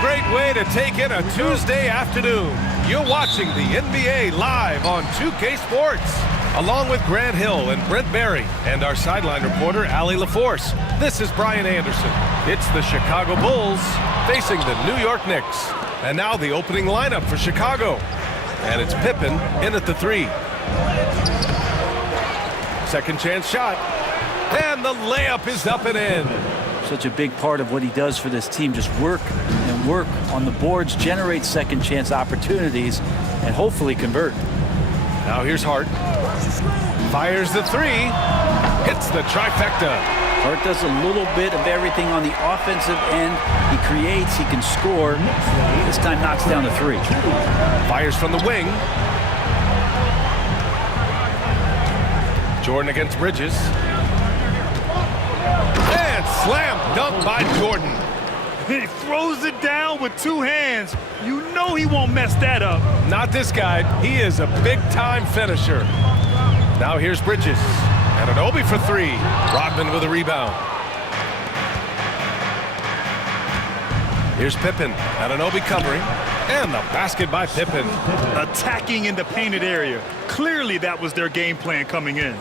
great way to take in a Tuesday afternoon. You're watching the NBA live on 2K Sports, along with Grant Hill and Brent Barry, and our sideline reporter, Allie LaForce. This is Brian Anderson. It's the Chicago Bulls facing the New York Knicks. And now the opening lineup for Chicago. And it's Pippen in at the 3. Second chance shot. And the layup is up and in. Such a big part of what he does for this team. Just work and work on the boards, generate second chance opportunities, and hopefully convert. Now here's Hart. Fires the 3. Hits the trifecta. Hart does a little bit of everything on the offensive end. He creates, he can score. This time knocks down the 3. Fires from the wing. Jordan against Bridges. And slam dunk by Jordan. He throws it down with 2 hands. You know he won't mess that up. Not this guy. He is a big-time finisher. Now here's Bridges. And an Obi for 3. Rodman with a rebound. Here's Pippen. And an Obi covering. And the basket by Pippen. Attacking in the painted area. Clearly that was their game plan coming in.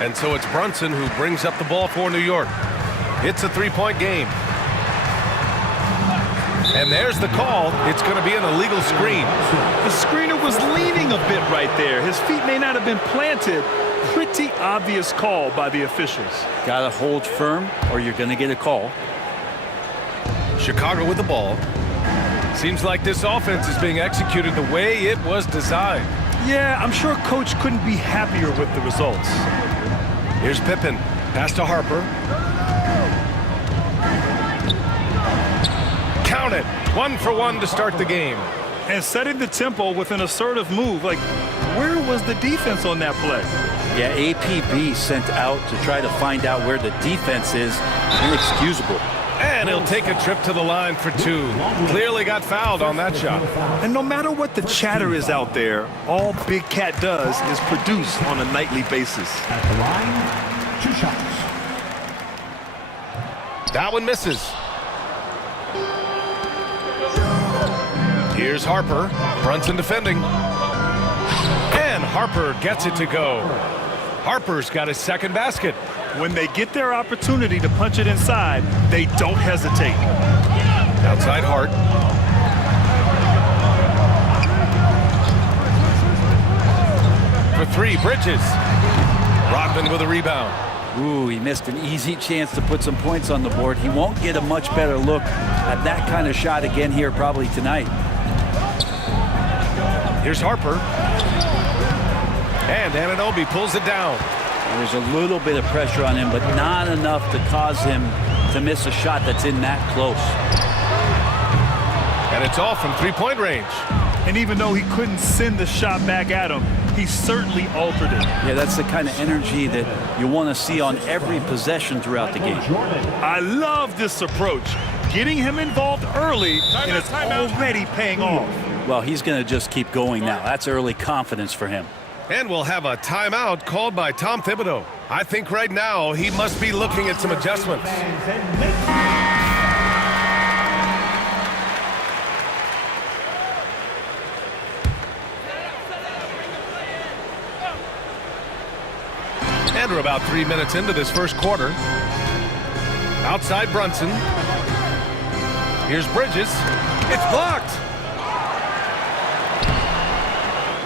And so it's Brunson who brings up the ball for New York. It's a 3-point game. And there's the call. It's going to be an illegal screen. The screener was leaning a bit right there. His feet may not have been planted. Pretty obvious call by the officials. Got to hold firm or you're going to get a call. Chicago with the ball. Seems like this offense is being executed the way it was designed. Yeah, I'm sure Coach couldn't be happier with the results. Here's Pippen. Pass to Harper. Count it. 1 for 1 to start the game. And setting the tempo with an assertive move. Like, where was the defense on that play? Yeah, APB sent out to try to find out where the defense is. Inexcusable. And he'll take a trip to the line for 2. Clearly got fouled on that shot. And no matter what the chatter is out there, all Big Cat does is produce on a nightly basis. At the line, 2 shots. That one misses. Here's Harper. Brunson defending. And Harper gets it to go. Harper's got his second basket. When they get their opportunity to punch it inside, they don't hesitate. Outside Hart. For 3, Bridges. Rodman with a rebound. Ooh, he missed an easy chance to put some points on the board. He won't get a much better look at that kind of shot again here probably tonight. Here's Harper. And Anunoby pulls it down. There's a little bit of pressure on him, but not enough to cause him to miss a shot that's in that close. And it's all from 3-point range. And even though he couldn't send the shot back at him, he certainly altered it. Yeah, that's the kind of energy that you want to see on every possession throughout the game. I love this approach. Getting him involved early, and it's already paying off. Well, he's going to just keep going now. That's early confidence for him. And we'll have a timeout called by Tom Thibodeau. I think right now he must be looking at some adjustments. And we're about 3 minutes into this first quarter. Outside Brunson. Here's Bridges. It's blocked.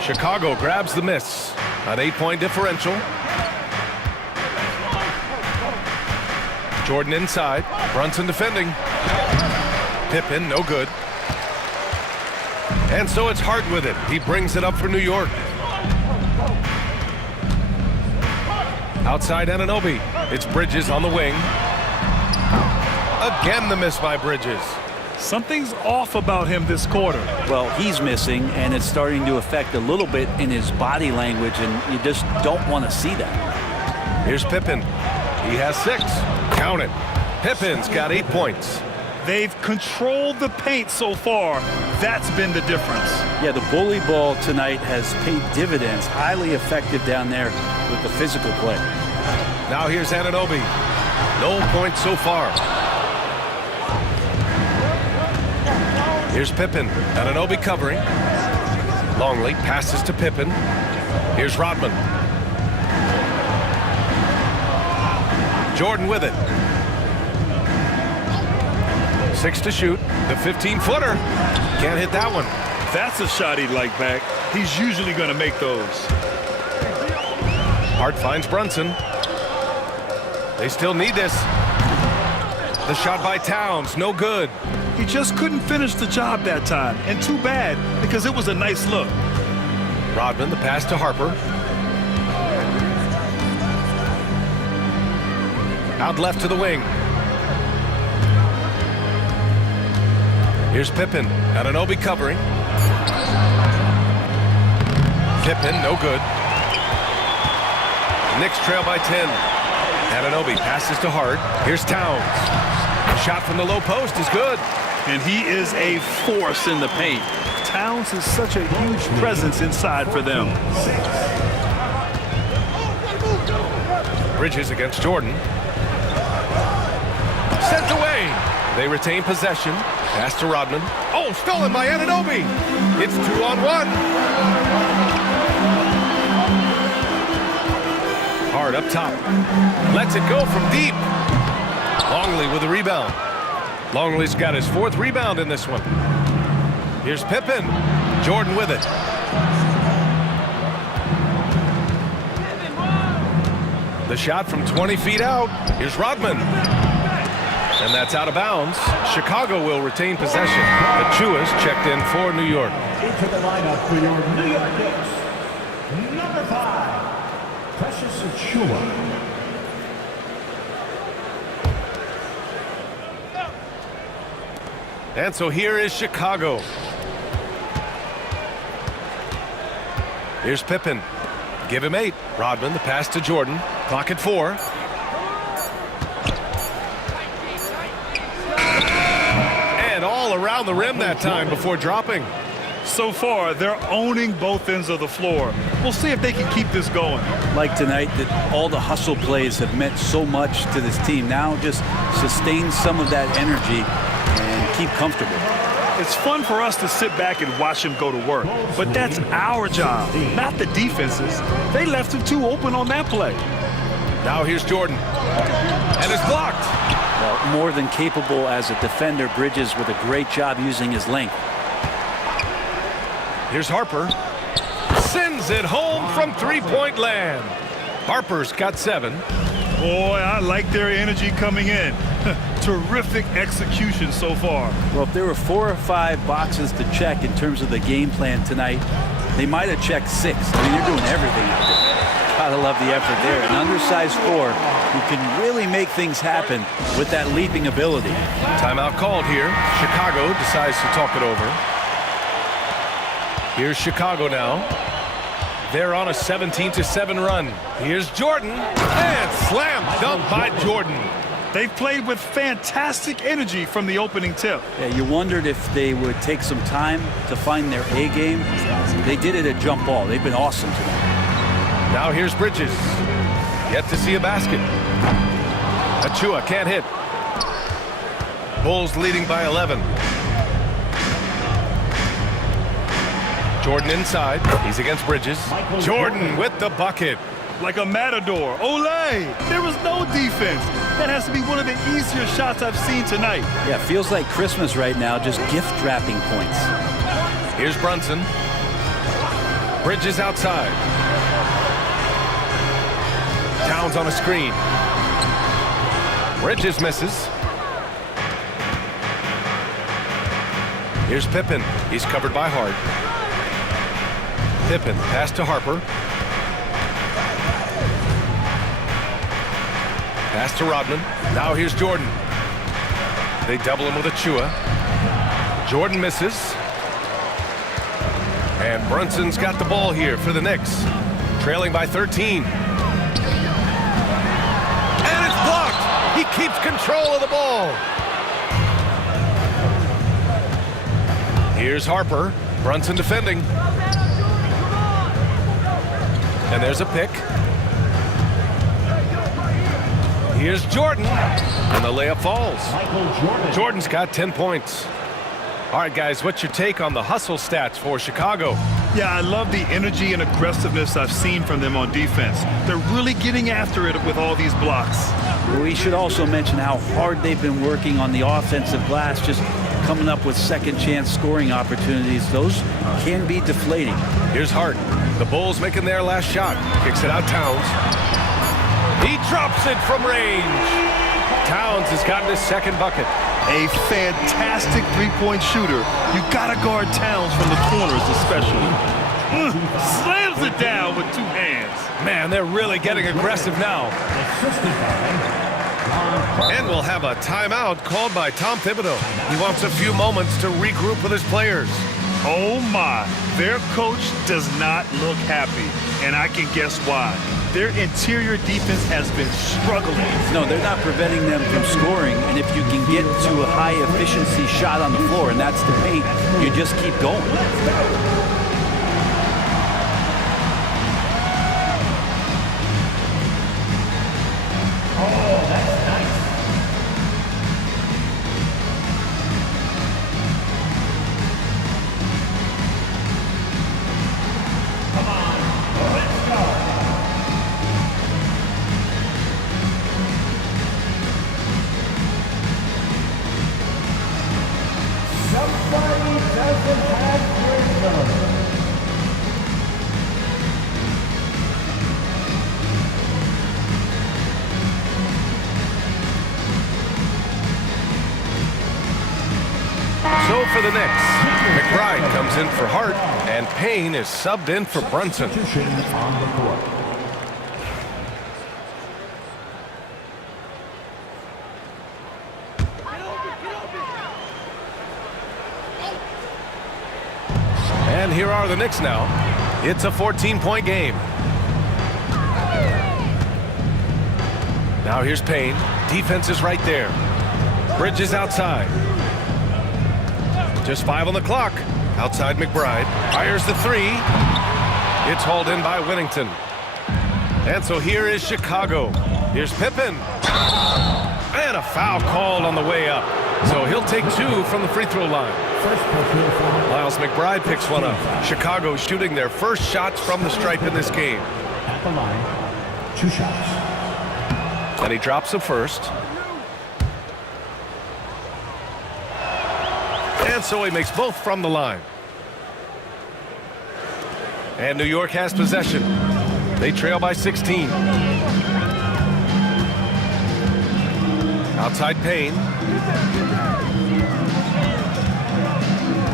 Chicago grabs the miss. An 8-point differential. Jordan inside. Brunson defending. Pippen, no good. And so it's Hart with it. He brings it up for New York. Outside Anunoby. It's Bridges on the wing. Again the miss by Bridges. Something's off about him this quarter. Well, he's missing, and it's starting to affect a little bit in his body language, and you just don't want to see that. Here's Pippen. He has 6. Count it. Pippen's got 8 points. They've controlled the paint so far. That's been the difference. Yeah, the bully ball tonight has paid dividends. Highly effective down there with the physical play. Now here's Anunoby. No points so far. Here's Pippen. Anunoby covering. Longley passes to Pippen. Here's Rodman. Jordan with it. 6 to shoot. The 15-footer. Can't hit that one. That's a shot he'd like back. He's usually going to make those. Hart finds Brunson. They still need this. The shot by Towns, no good. He just couldn't finish the job that time. And too bad, because it was a nice look. Rodman, the pass to Harper. Out left to the wing. Here's Pippen. Anunoby covering. Pippen, no good. Knicks trail by 10. Anunoby passes to Hart. Here's Towns. Shot from the low post is good. And he is a force in the paint. Towns is such a huge presence inside for them. Bridges against Jordan. Sent away. They retain possession. Pass to Rodman. Oh, stolen by Anunoby. It's 2-on-1. Hart up top. Lets it go from deep. Longley with the rebound. Longley's got his 4th rebound in this one. Here's Pippen. Jordan with it. The shot from 20 feet out. Here's Rodman. And that's out of bounds. Chicago will retain possession. Achua's checked in for New York. Into the lineup for your New York Knicks, number 5, Precious Achua. And so here is Chicago. Here's Pippen. Give him 8. Rodman, the pass to Jordan. Clock at 4. And all around the rim that time before dropping. So far, they're owning both ends of the floor. We'll see if they can keep this going. Like tonight, that all the hustle plays have meant so much to this team. Now just sustain some of that energy and keep comfortable. It's fun for us to sit back and watch him go to work, but that's our job, not the defense's. They left him too open on that play. Now here's Jordan. And it's blocked. Well, more than capable as a defender, Bridges with a great job using his length. Here's Harper. Sends it home from three-point land. Harper's got 7. Boy, I like their energy coming in. Terrific execution so far. Well, if there were 4 or 5 boxes to check in terms of the game plan tonight, they might have checked 6. I mean, they're doing everything out there. Gotta love the effort there. An undersized 4 who can really make things happen with that leaping ability. Timeout called here. Chicago decides to talk it over. Here's Chicago now. They're on a 17-7 run. Here's Jordan. And slam dunk by Jordan. They've played with fantastic energy from the opening tip. Yeah, you wondered if they would take some time to find their A game. They did it at jump ball. They've been awesome tonight. Now here's Bridges. Yet to see a basket. Achua can't hit. Bulls leading by 11. Jordan inside. He's against Bridges. Jordan with the bucket. Like a matador. Olay! There was no defense. That has to be one of the easier shots I've seen tonight. Yeah, feels like Christmas right now, just gift wrapping points. Here's Brunson. Bridges outside. Towns on a screen. Bridges misses. Here's Pippen. He's covered by Hart. Pippen, pass to Harper. Pass to Rodman. Now here's Jordan. They double him with Achua. Jordan misses. And Brunson's got the ball here for the Knicks. Trailing by 13. And it's blocked. He keeps control of the ball. Here's Harper. Brunson defending. And there's a pick. Here's Jordan. And the layup falls. Jordan's got 10 points. All right, guys, what's your take on the hustle stats for Chicago? Yeah, I love the energy and aggressiveness I've seen from them on defense. They're really getting after it with all these blocks. We should also mention how hard they've been working on the offensive glass, just coming up with second chance scoring opportunities. Those can be deflating. Here's Hart. The Bulls making their last shot. Kicks it out Towns. He drops it from range. Towns has gotten his second bucket. A fantastic three-point shooter. You gotta guard Towns from the corners especially. Slams it down with two hands. Man, they're really getting aggressive now. And we'll have a timeout called by Tom Thibodeau. He wants a few moments to regroup with his players. Oh my, their coach does not look happy, and I can guess why. Their interior defense has been struggling. No, they're not preventing them from scoring, and if you can get to a high-efficiency shot on the floor, and that's the paint, you just keep going. So for the Knicks, McBride comes in for Hart, and Payne is subbed in for Brunson. On the court. And here are the Knicks now. It's a 14-point game. Now here's Payne. Defense is right there. Bridges outside. Just 5 on the clock. Outside McBride. Fires the three. It's hauled in by Whittington. And so here is Chicago. Here's Pippen. And a foul called on the way up. So he'll take 2 from the free throw line. Miles McBride picks one up. Chicago shooting their first shots from the stripe in this game. At the line, 2 shots. And he drops the first. And so he makes both from the line. And New York has possession. They trail by 16. Outside Payne.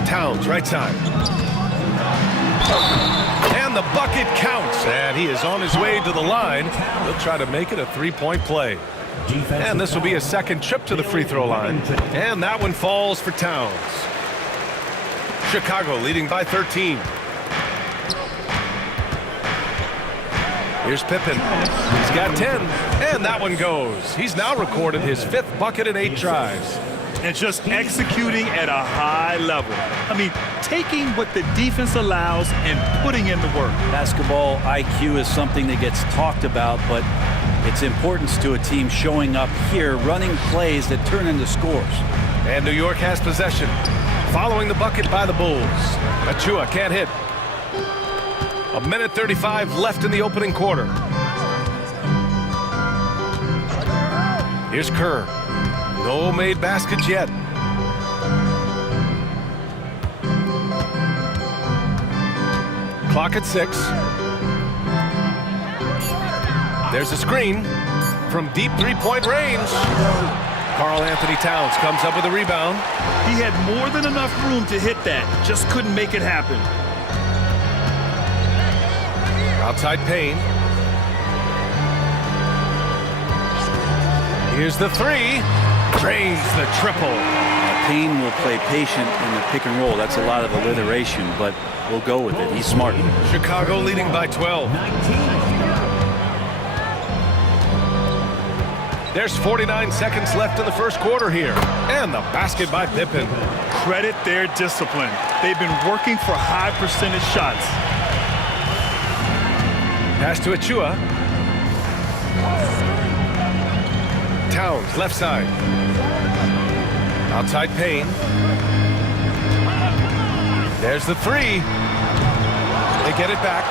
Towns, right side. And the bucket counts. And he is on his way to the line. He'll try to make it a 3-point play. And this will be a second trip to the free throw line. And that one falls for Towns. Chicago leading by 13. Here's Pippen. He's got 10. And that one goes. He's now recorded his 5th bucket in 8 tries. And just executing at a high level. I mean, taking what the defense allows and putting in the work. Basketball IQ is something that gets talked about, but its importance to a team showing up here, running plays that turn into scores. And New York has possession. Following the bucket by the Bulls. Achua can't hit. 1:35 left in the opening quarter. Here's Kerr. No made baskets yet. Clock at 6. There's a screen from deep 3-point range. Karl Anthony Towns comes up with a rebound. He had more than enough room to hit that. Just couldn't make it happen. Outside Payne. Here's the 3. Drains the triple. Payne will play patient in the pick and roll. That's a lot of alliteration, but we'll go with it. He's smart. Chicago leading by 12. There's 49 seconds left in the first quarter here. And the basket by Pippen. Credit their discipline. They've been working for high percentage shots. Pass to Achua. Towns, left side. Outside Payne. There's the three. They get it back.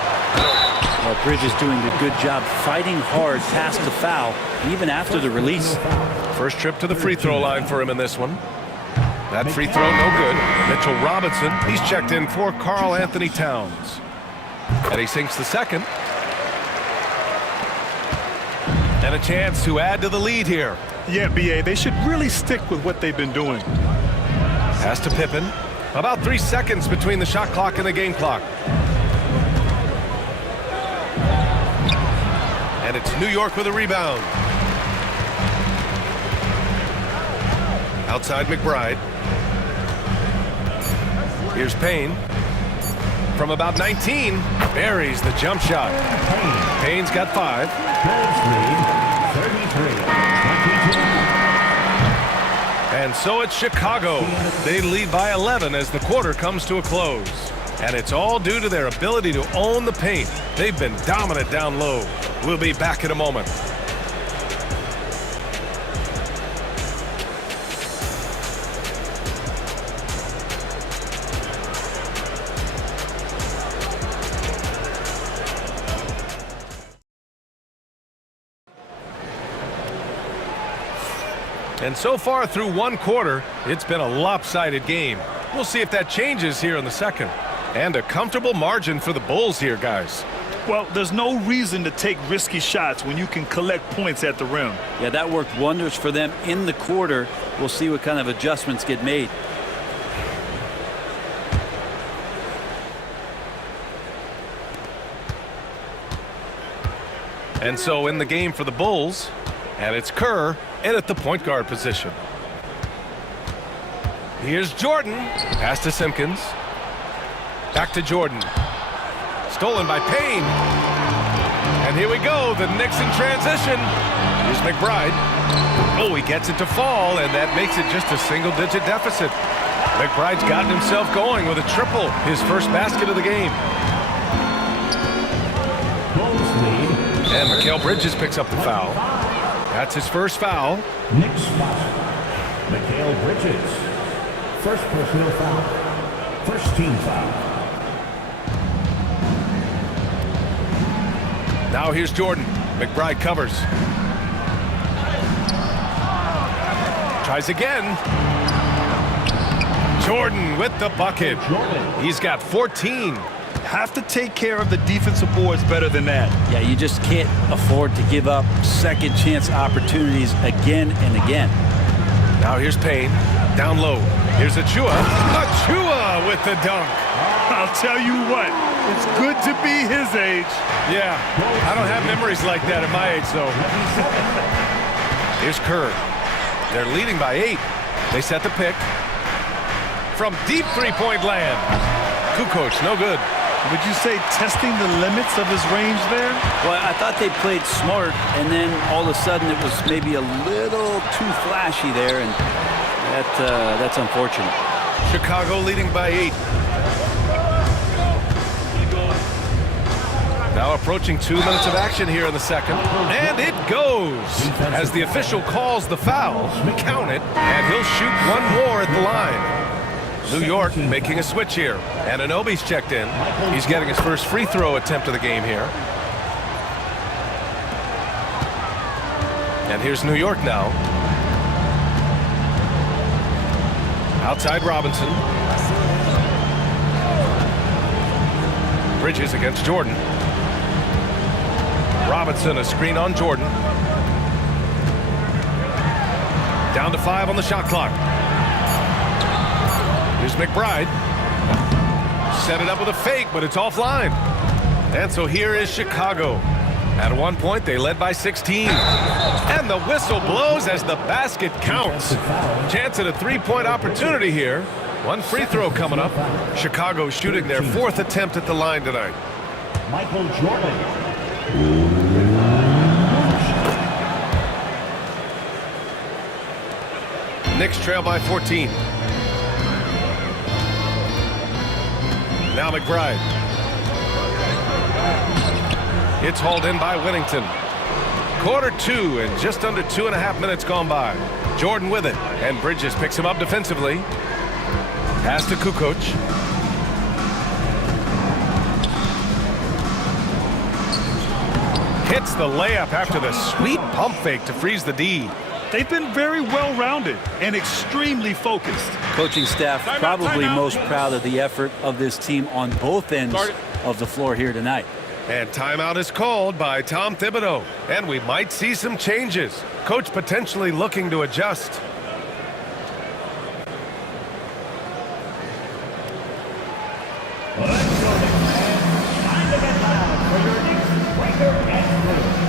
Well, Bridges doing a good job fighting hard past the foul, even after the release. First trip to the free throw line for him in this one. That free throw, no good. Mitchell Robinson, he's checked in for Karl Anthony Towns. And he sinks the second. And a chance to add to the lead here. Yeah, B.A., they should really stick with what they've been doing. Pass to Pippen. About 3 seconds between the shot clock and the game clock. And it's New York with a rebound. Outside McBride. Here's Payne. From about 19, buries the jump shot. Payne's got 5. Bulls lead 33-22. And so it's Chicago. They lead by 11 as the quarter comes to a close. And it's all due to their ability to own the paint. They've been dominant down low. We'll be back in a moment. And so far through one quarter, it's been a lopsided game. We'll see if that changes here in the second. And a comfortable margin for the Bulls here, guys. Well, there's no reason to take risky shots when you can collect points at the rim. Yeah, that worked wonders for them in the quarter. We'll see what kind of adjustments get made. And so in the game for the Bulls, and it's Kerr in at the point guard position. Here's Jordan. Pass to Simpkins. Back to Jordan. Stolen by Payne. And here we go, the Knicks in transition. Here's McBride. Oh, he gets it to fall, and that makes it just a single-digit deficit. McBride's gotten himself going with a triple, his first basket of the game. Bulls lead. And Mikal Bridges picks up the foul. That's his first foul. Knicks foul. Mikal Bridges. First personal foul. First team foul. Now here's Jordan. McBride covers. Tries again. Jordan with the bucket. He's got 14. Have to take care of the defensive boards better than that. Yeah, you just can't afford to give up second chance opportunities again and again. Now here's Payne. Down low. Here's Achua. Achua with the dunk. I'll tell you what, it's good to be his age. Yeah, I don't have memories like that at my age, though. Here's Kerr. They're leading by 8. They set the pick. From deep three-point land. Kukoc, no good. Would you say testing the limits of his range there? Well, I thought they played smart, and then all of a sudden it was maybe a little too flashy there, and that's unfortunate. Chicago leading by 8. Now approaching 2 minutes of action here in the second. And it goes as the official calls the foul. Count it, and he'll shoot one more at the line. New York making a switch here. And Anunoby's checked in. He's getting his first free throw attempt of the game here. And here's New York now. Outside Robinson. Bridges against Jordan. Robinson, a screen on Jordan. Down to 5 on the shot clock. Here's McBride. Set it up with a fake, but it's offline. And so here is Chicago. At one point, they led by 16. And the whistle blows as the basket counts. Chance at a three-point opportunity here. One free throw coming up. Chicago shooting their 4th attempt at the line tonight. Michael Jordan. Knicks trail by 14. Now McBride. It's hauled in by Whittington. Quarter 2 and just under 2.5 minutes gone by. Jordan with it, and Bridges picks him up defensively. Pass to Kukoc. hits the layup after the sweet pump fake to freeze the D. They've been very well-rounded and extremely focused. Coaching staff probably most proud of the effort of this team on both ends of the floor here tonight. And timeout is called by Tom Thibodeau. And we might see some changes. Coach potentially looking to adjust. Let's go, Knicks fans. Time to get loud for your Knicks breaker and blue.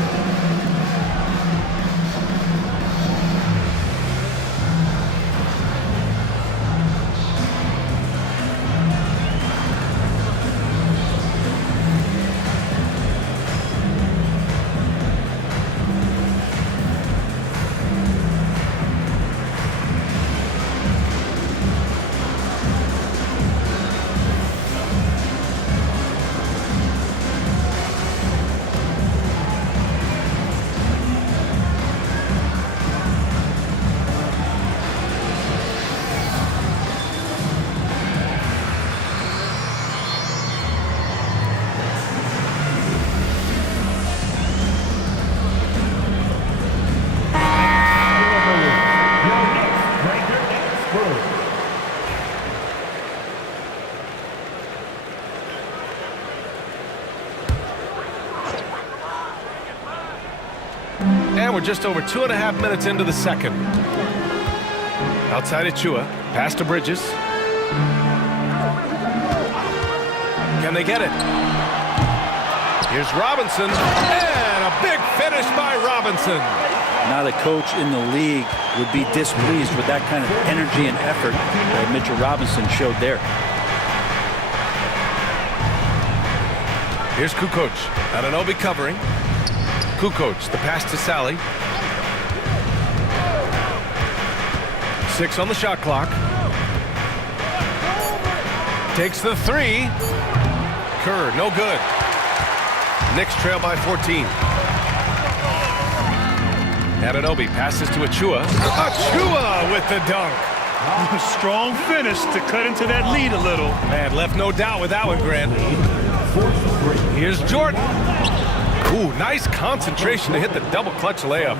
And we're just over 2.5 minutes into the second. Outside Achua, pass to Bridges. Can they get it? Here's Robinson, and a big finish by Robinson. Not a coach in the league would be displeased with that kind of energy and effort that Mitchell Robinson showed there. Here's Kukoc. Anunoby covering. Kukoc, the pass to Sally. 6 on the shot clock. Takes the 3. Kerr, no good. Knicks trail by 14. Anunoby passes to Achua. Achua with the dunk. A strong finish to cut into that lead a little. Man, left no doubt with that one, Grant. Here's Jordan. Ooh, nice concentration to hit the double clutch layup.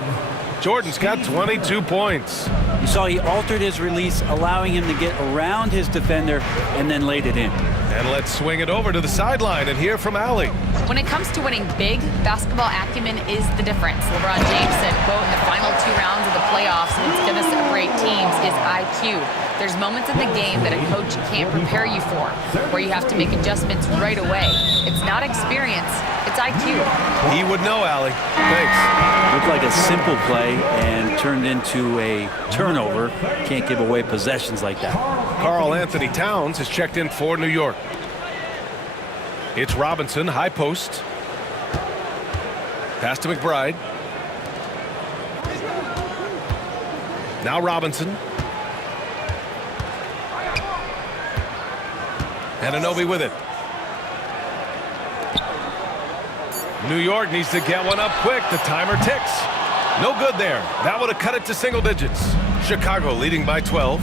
Jordan's got 22 points. You saw he altered his release, allowing him to get around his defender and then laid it in. And let's swing it over to the sideline and hear from Allie. When it comes to winning big, basketball acumen is the difference. LeBron James said, quote, in the final 2 rounds of the playoffs, what's going to separate teams is IQ. There's moments in the game that a coach can't prepare you for, where you have to make adjustments right away. It's not experience, it's IQ. He would know, Allie. Thanks. Looked like a simple play and turned into a turnover. Can't give away possessions like that. Karl Anthony Towns has checked in for New York. It's Robinson, high post. Pass to McBride. Now Robinson. Anunoby with it. New York needs to get one up quick. The timer ticks. No good there. That would have cut it to single digits. Chicago leading by 12.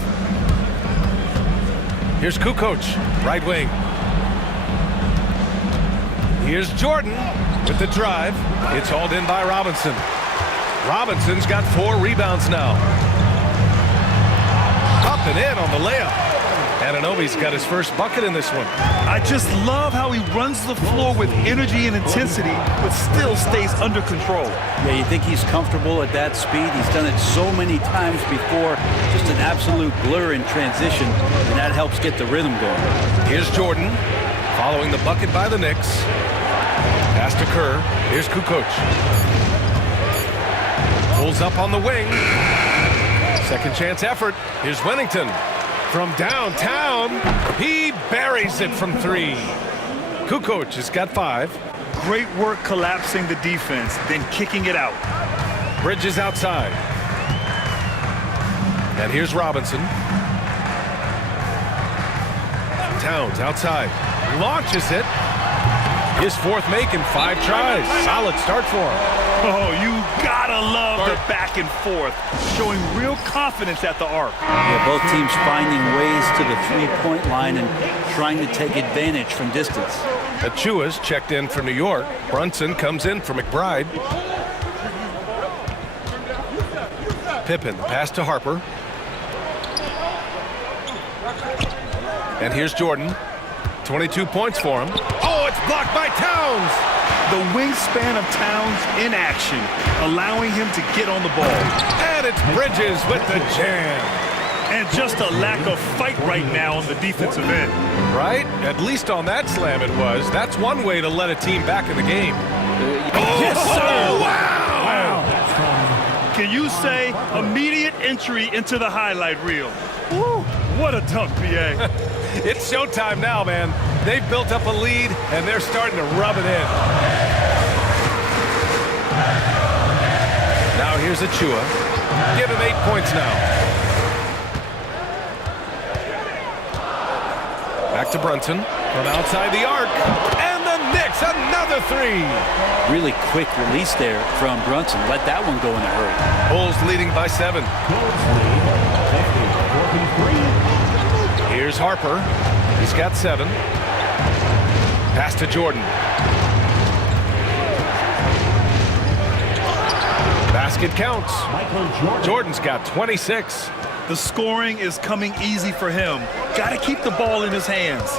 Here's Kukoc, right wing. Here's Jordan with the drive. It's hauled in by Robinson. Robinson's got 4 rebounds now. Up and in on the layup. Anunoby's got his first bucket in this one. I just love how he runs the floor with energy and intensity, but still stays under control. Yeah, you think he's comfortable at that speed. He's done it so many times before. Just an absolute blur in transition, and that helps get the rhythm going. Here's Jordan, following the bucket by the Knicks. Pass to Kerr. Here's Kukoc. Pulls up on the wing. Second chance effort. Here's Wennington. From downtown, he buries it from 3. Kukoc has got 5. Great work collapsing the defense, then kicking it out. Bridges outside. And here's Robinson. Towns outside. Launches it. His 4th make in 5 tries. Solid start for him. Oh, you gotta love the back and forth, showing real confidence at the arc. Yeah, both teams finding ways to the 3-point line and trying to take advantage from distance. Achua's checked in for New York. Brunson comes in for McBride. Pippen, the pass to Harper. And here's Jordan. 22 points for him. Oh, it's blocked by Towns. The wingspan of Towns in action, allowing him to get on the ball. And it's Bridges with the jam. And just a lack of fight right now on the defensive end. Right? At least on that slam it was. That's one way to let a team back in the game. Yes, sir. Oh, wow. Can you say immediate entry into the highlight reel? Woo, what a dunk, BA. It's showtime now, man. They've built up a lead, and they're starting to rub it in. Now here's Achua. Give him 8 points now. Back to Brunson from outside the arc. And the Knicks, another three. Really quick release there from Brunson. Let that one go in a hurry. Bulls leading by 7. Here's Harper. He's got 7. Pass to Jordan. Basket counts. Jordan's got 26. The scoring is coming easy for him. Got to keep the ball in his hands.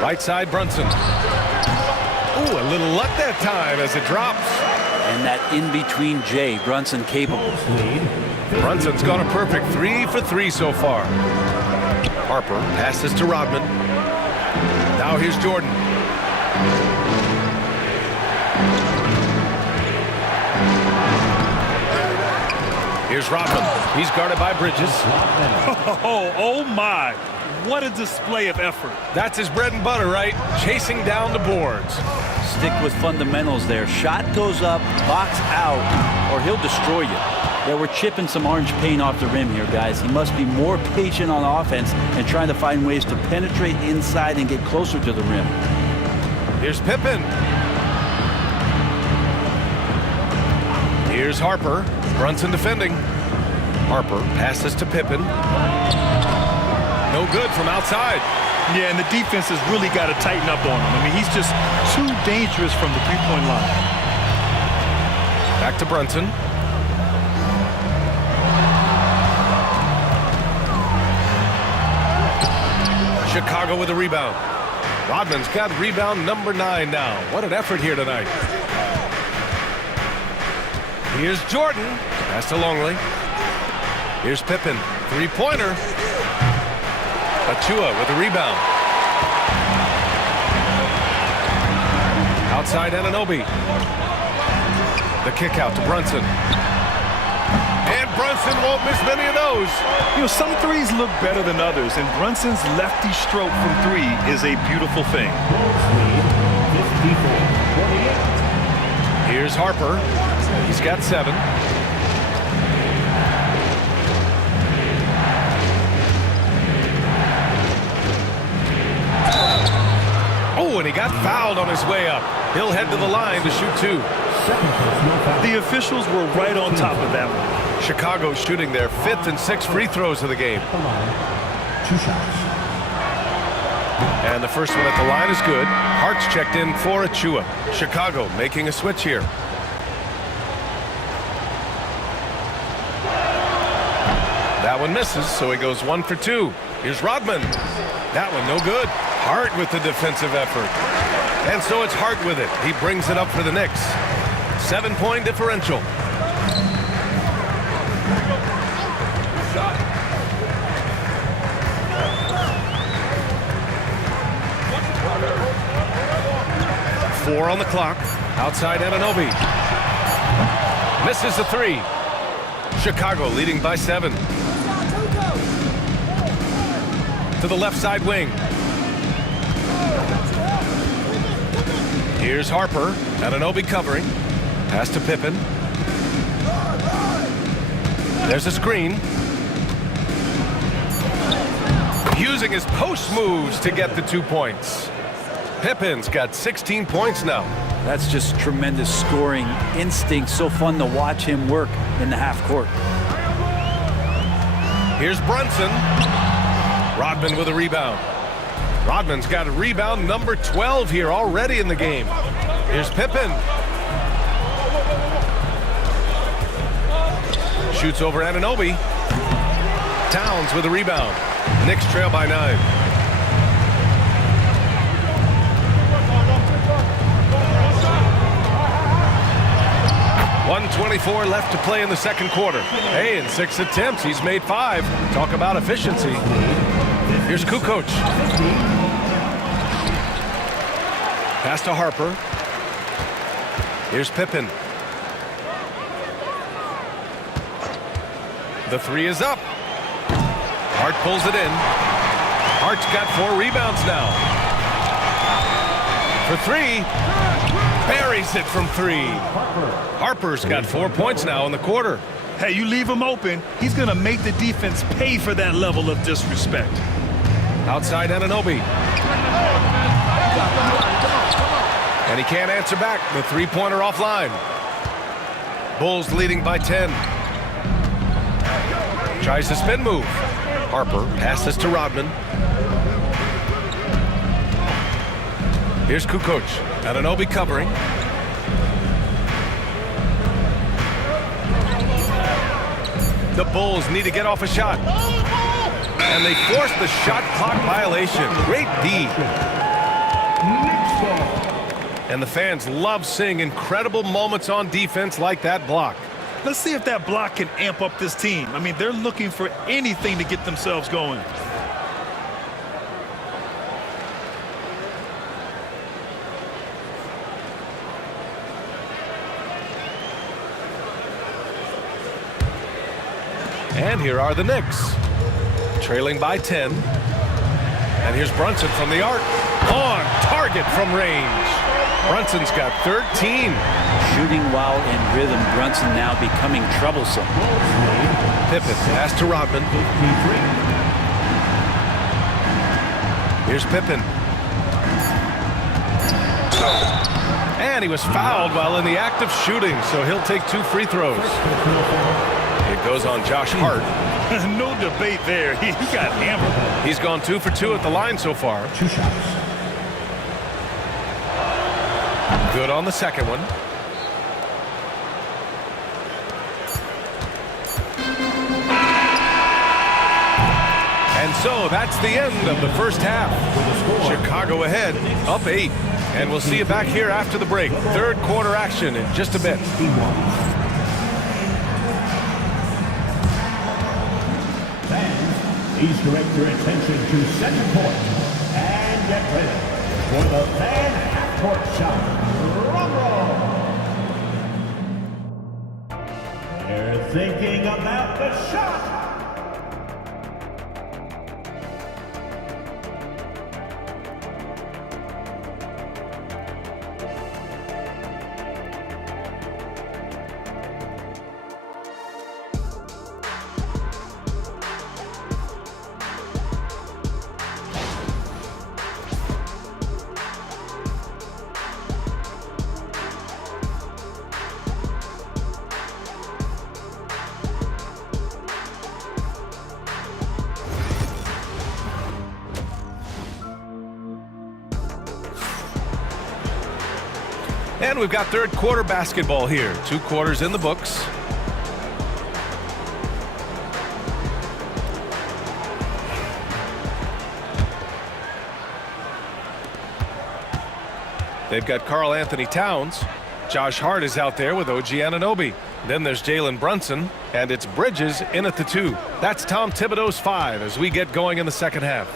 Right side, Brunson. Ooh, a little luck that time as it drops. And that in-between J, Brunson capable. Brunson's got a perfect 3 for 3 so far. Harper passes to Rodman. Now here's Jordan. Here's Rodman. He's guarded by Bridges. Oh my. What a display of effort. That's his bread and butter, right? Chasing down the boards. Stick with fundamentals there. Shot goes up, box out, or he'll destroy you. Yeah, we're chipping some orange paint off the rim here, guys. He must be more patient on offense and trying to find ways to penetrate inside and get closer to the rim. Here's Pippen. Here's Harper. Brunson defending. Harper passes to Pippen. No good from outside. Yeah, and the defense has really got to tighten up on him. I mean, he's just too dangerous from the three-point line. Back to Brunson. Chicago with a rebound. Rodman's got rebound number 9 now. What an effort here tonight. Here's Jordan. Pass to Longley. Here's Pippen. Three-pointer. Achua with a rebound. Outside Anunoby. The kick out to Brunson. And Brunson won't miss many of those. You know, some threes look better than others, and Brunson's lefty stroke from 3 is a beautiful thing. Here's Harper. He's got 7. Oh, and he got fouled on his way up. He'll head to the line to shoot 2. The officials were right on top of that one. Chicago shooting their 5th and 6th free throws of the game. 2 shots. And the first one at the line is good. Hart's checked in for Achua. Chicago making a switch here. That one misses, so he goes 1 for 2. Here's Rodman. That one no good. Hart with the defensive effort. And so it's Hart with it. He brings it up for the Knicks. 7-point differential. Four on the clock. Outside Anunoby. Misses the 3. Chicago leading by 7. To the left side wing. Here's Harper. Anunoby covering. Pass to Pippen. There's a screen. Using his post moves to get the 2 points. Pippen's got 16 points now. That's just tremendous scoring instinct. So fun to watch him work in the half court. Here's Brunson. Rodman with a rebound. Rodman's got a rebound number 12 here already in the game. Here's Pippen. Shoots over Anunoby. Towns with a rebound. Knicks trail by 9. .124 left to play in the second quarter. Hey, in 6 attempts, he's made 5. Talk about efficiency. Here's Kukoc. Pass to Harper. Here's Pippen. The 3 is up. Hart pulls it in. Hart's got 4 rebounds now. For 3. Buries it from 3. Harper's got 4 points now in the quarter. Hey, you leave him open, he's going to make the defense pay for that level of disrespect. Outside Anunoby. And he can't answer back. The 3-pointer offline. Bulls leading by 10. Tries the spin move. Harper passes to Rodman. Here's Kukoc. Anunoby covering. The Bulls need to get off a shot. And they force the shot clock violation. Great D. And the fans love seeing incredible moments on defense like that block. Let's see if that block can amp up this team. I mean, they're looking for anything to get themselves going. And here are the Knicks, trailing by 10. And here's Brunson from the arc. On target from range. Brunson's got 13. Shooting while in rhythm, Brunson now becoming troublesome. Pippen pass to Rodman. Here's Pippen. And he was fouled while in the act of shooting, so he'll take 2 free throws. It goes on Josh Hart. No debate there. He got hammered. He's gone 2 for 2 at the line so far. 2 shots. Good on the second one. And so that's the end of the first half. Chicago ahead, up 8. And we'll see you back here after the break. Third quarter action in just a bit. Please direct your attention to center court and get ready for the fan half-court shot. Drum roll. They're thinking about the shot. And we've got third quarter basketball here. 2 quarters in the books. They've got Karl Anthony Towns. Josh Hart is out there with OG Anunoby. Then there's Jalen Brunson, and it's Bridges in at the 2. That's Tom Thibodeau's 5 as we get going in the second half.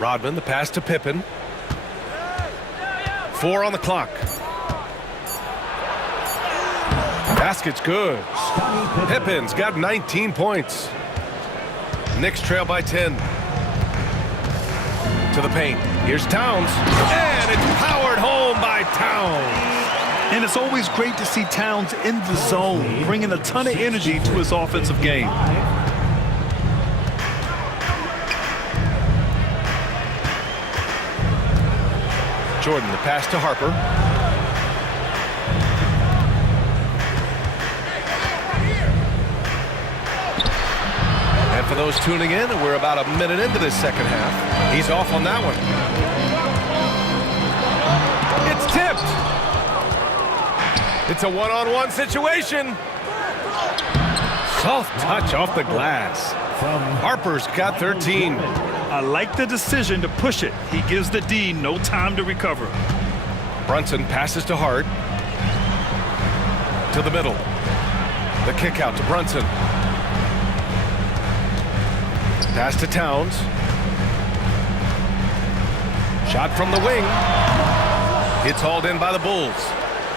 Rodman, the pass to Pippen. 4 on the clock. Basket's good. Pippen's got 19 points. Knicks trail by 10. To the paint. Here's Towns. And it's powered home by Towns. And it's always great to see Towns in the zone, bringing a ton of energy to his offensive game. Jordan, the pass to Harper. And for those tuning in, we're about a minute into this second half. He's off on that one. It's tipped. It's a one-on-one situation. Soft touch off the glass. Harper's got 13. I like the decision to push it. He gives the D no time to recover. Brunson passes to Hart. To the middle. The kick out to Brunson. Pass to Towns. Shot from the wing. It's hauled in by the Bulls.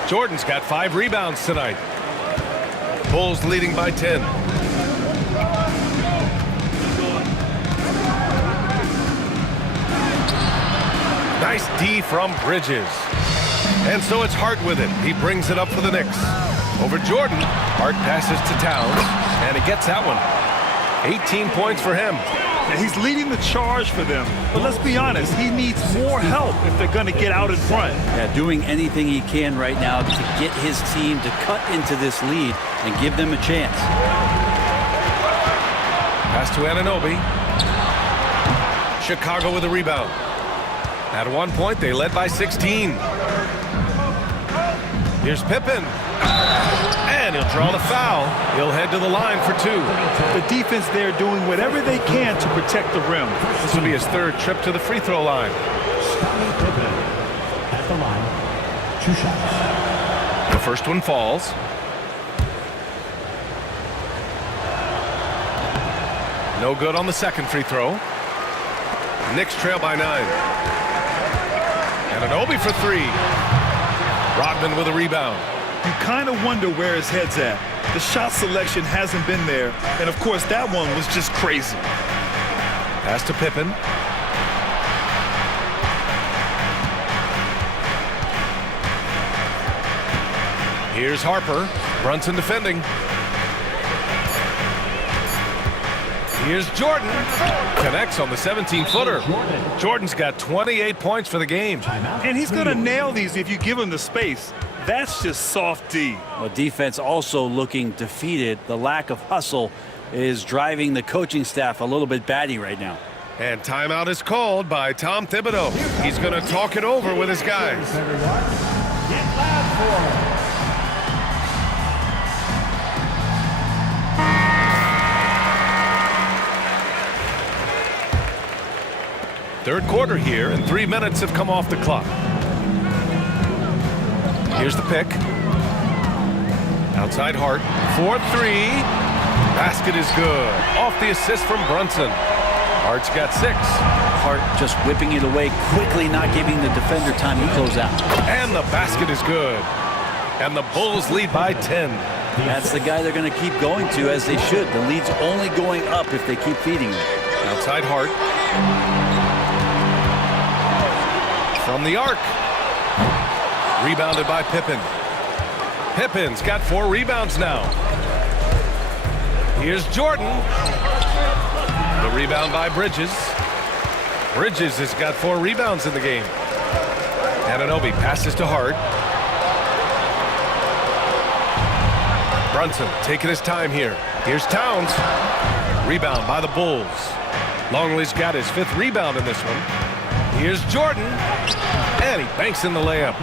Jordan's got 5 rebounds tonight. Bulls leading by 10. Nice D from Bridges. And so it's Hart with it. He brings it up for the Knicks. Over Jordan. Hart passes to Towns. And he gets that one. 18 points for him. Now he's leading the charge for them. But let's be honest, he needs more help if they're going to get out in front. Yeah, doing anything he can right now to get his team to cut into this lead and give them a chance. Pass to Anunoby. Chicago with a rebound. At one point, they led by 16. Here's Pippen. And he'll draw the foul. He'll head to the line for 2. The defense there doing whatever they can to protect the rim. This will be his 3rd trip to the free throw line. Scottie Pippen at the line. 2 shots. The first one falls. No good on the second free throw. Knicks trail by 9. And Anunoby for 3. Rodman with a rebound. You kind of wonder where his head's at. The shot selection hasn't been there. And, of course, that one was just crazy. Pass to Pippen. Here's Harper. Brunson defending. Here's Jordan. Connects on the 17-footer. Jordan's got 28 points for the game. And he's going to nail these if you give him the space. That's just soft D. Well, defense also looking defeated. The lack of hustle is driving the coaching staff a little bit batty right now. And timeout is called by Tom Thibodeau. He's going to talk it over with his guys. Get loud for Third quarter here, and 3 minutes have come off the clock. Here's the pick. Outside Hart. 4-3. Basket is good. Off the assist from Brunson. Hart's got 6. Hart just whipping it away quickly, not giving the defender time to close out. And the basket is good. And the Bulls lead by 10. That's the guy they're going to keep going to, as they should. The lead's only going up if they keep feeding him. Outside Hart. From the arc. Rebounded by Pippen. Pippen's got 4 rebounds now. Here's Jordan. The rebound by Bridges. Bridges has got 4 rebounds in the game. Anunoby passes to Hart. Brunson taking his time here. Here's Towns. Rebound by the Bulls. Longley's got his 5th rebound in this one. Here's Jordan. And he banks in the layup.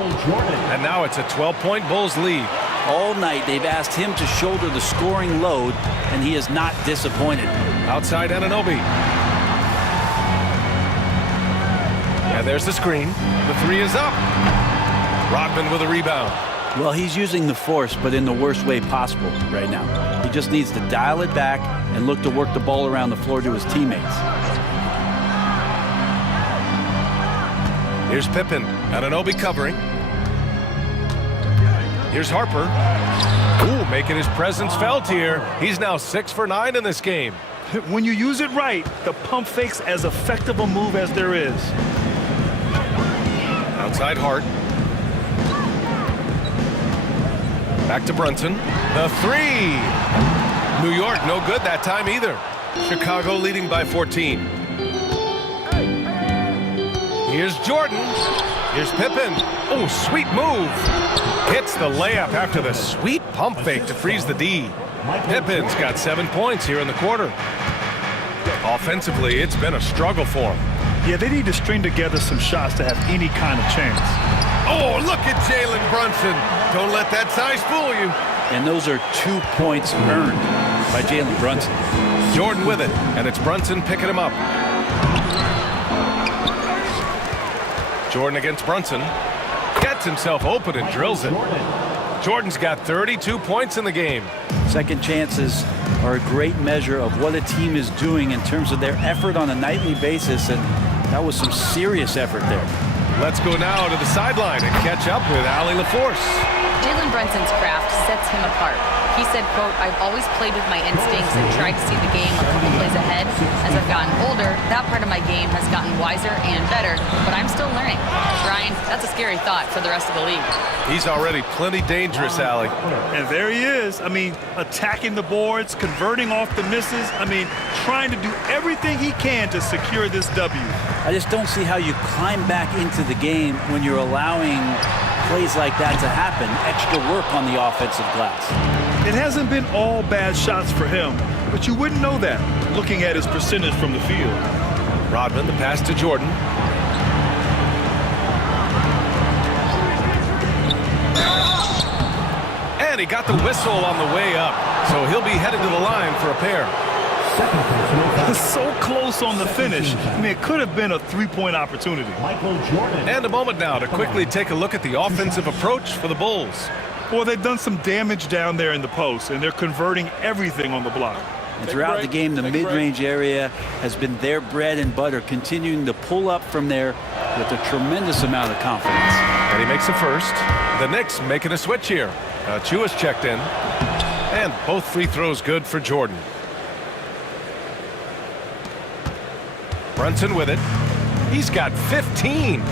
And now it's a 12-point Bulls lead. All night they've asked him to shoulder the scoring load, and he is not disappointed. Outside Anunoby. And there's the screen. The 3 is up. Rodman with a rebound. Well, he's using the force, but in the worst way possible right now. He just needs to dial it back and look to work the ball around the floor to his teammates. Here's Pippen. Anunoby covering. Here's Harper. Ooh, making his presence felt here. He's now 6 for 9 in this game. When you use it right, the pump fake's as effective a move as there is. Outside Hart. Back to Brunson. The 3. New York, no good that time either. Chicago leading by 14. Here's Jordan. Here's Pippen. Oh, sweet move. Hits the layup after the sweet pump fake to freeze the D. Pippen's got 7 points here in the quarter. Offensively, it's been a struggle for them. Yeah, they need to string together some shots to have any kind of chance. Oh, look at Jalen Brunson. Don't let that size fool you. And those are 2 points earned by Jalen Brunson. Jordan with it, and it's Brunson picking him up. Jordan against Brunson. Gets himself open and drills it. Jordan's got 32 points in the game. Second chances are a great measure of what a team is doing in terms of their effort on a nightly basis, and that was some serious effort there. Let's go now to the sideline and catch up with Allie LaForce. Jalen Brunson's craft sets him apart. He said, quote, "I've always played with my instincts and tried to see the game a couple plays ahead. As I've gotten older, that part of my game has gotten wiser and better, but I'm still learning." Ryan, that's a scary thought for the rest of the league. He's already plenty dangerous, Allie. And there he is. I mean, attacking the boards, converting off the misses. I mean, trying to do everything he can to secure this W. I just don't see how you climb back into the game when you're allowing plays like that to happen. Extra work on the offensive glass. It hasn't been all bad shots for him, but you wouldn't know that looking at his percentage from the field. Rodman, the pass to Jordan. And he got the whistle on the way up, so he'll be headed to the line for a pair. So close on the finish. I mean, it could have been a three-point opportunity. And a moment now to quickly take a look at the offensive approach for the Bulls. Well, they've done some damage down there in the post, and they're converting everything on the block. And throughout the game, the mid-range area has been their bread and butter, continuing to pull up from there with a tremendous amount of confidence. And he makes the first. The Knicks making a switch here. Chua's checked in. And both free throws good for Jordan. Brunson with it. He's got 15.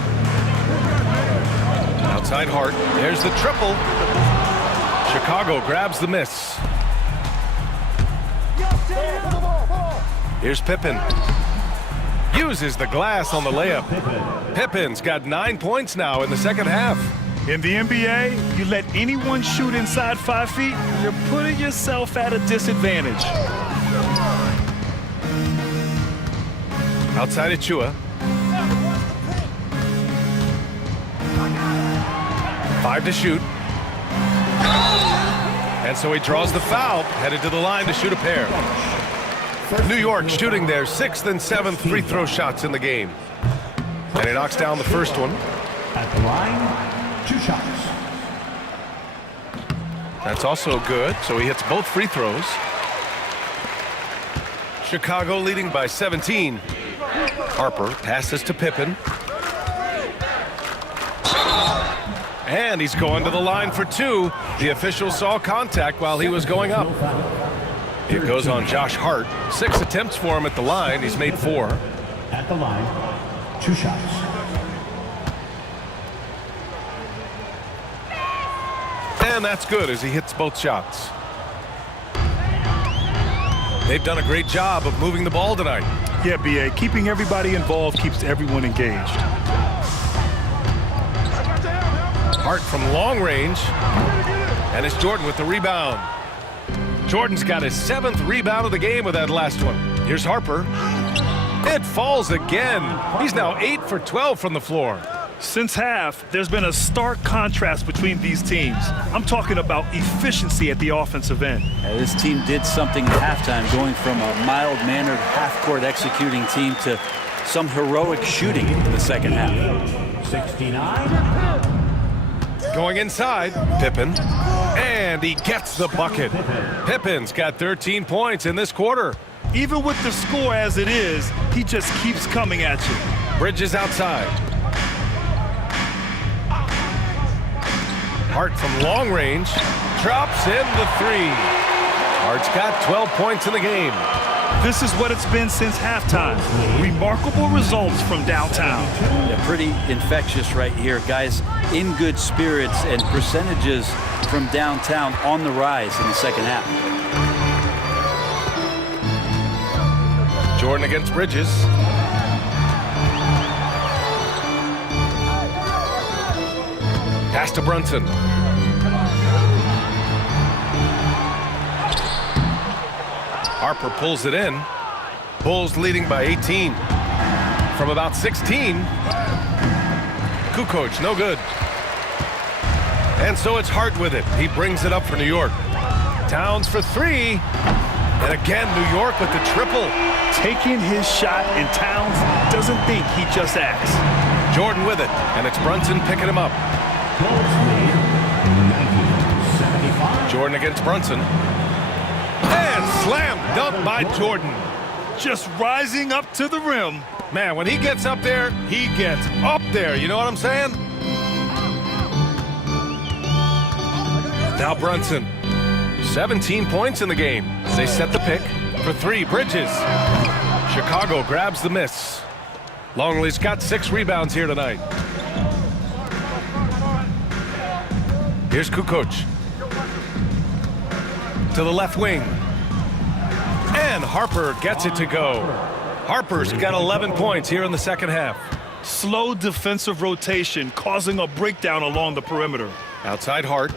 Outside Hart. There's the triple. Chicago grabs the miss. Here's Pippen. Uses the glass on the layup. Pippen's got 9 points now in the second half. In the NBA, you let anyone shoot inside 5 feet, you're putting yourself at a disadvantage. Outside of Chua. 5 to shoot. And so he draws the foul, headed to the line to shoot a pair. New York shooting their 6th and 7th free throw shots in the game. And he knocks down the first one. At the line, 2 shots. That's also good, so he hits both free throws. Chicago leading by 17. Harper passes to Pippen. And he's going to the line for 2. The official saw contact while he was going up. It goes on Josh Hart. 6 attempts for him at the line. He's made 4. At the line, 2 shots. And that's good as he hits both shots. They've done a great job of moving the ball tonight. Yeah, B.A., keeping everybody involved keeps everyone engaged. Hart from long range. And it's Jordan with the rebound. Jordan's got his 7th rebound of the game with that last one. Here's Harper. It falls again. He's now 8 for 12 from the floor. Since half, there's been a stark contrast between these teams. I'm talking about efficiency at the offensive end. This team did something at halftime, going from a mild-mannered half-court executing team to some heroic shooting in the second half. 69. Going inside, Pippen. And he gets the bucket. Pippen's got 13 points in this quarter. Even with the score as it is, he just keeps coming at you. Bridges outside. Hart from long range drops in the 3. Hart's got 12 points in the game. This is what it's been since halftime. Remarkable results from downtown. Yeah, pretty infectious right here. Guys in good spirits, and percentages from downtown on the rise in the second half. Jordan against Bridges. Pass to Brunson. Harper pulls it in. Bulls leading by 18. From about 16, Kukoc, no good. And so it's Hart with it. He brings it up for New York. Towns for three. And again, New York with the triple. Taking his shot, and Towns doesn't think, he just asked. Jordan with it, and it's Brunson picking him up. Bulls lead 90-75. Jordan against Brunson. And slam dunk by Jordan. Just rising up to the rim. Man, when he gets up there, he gets up there. You know what I'm saying? Now Brunson. 17 points in the game. They set the pick for three. Bridges. Chicago grabs the miss. Longley's got 6 rebounds here tonight. Here's Kukoc. To the left wing. And Harper gets it to go. Harper's got 11 points here in the second half. Slow defensive rotation causing a breakdown along the perimeter. Outside Hart.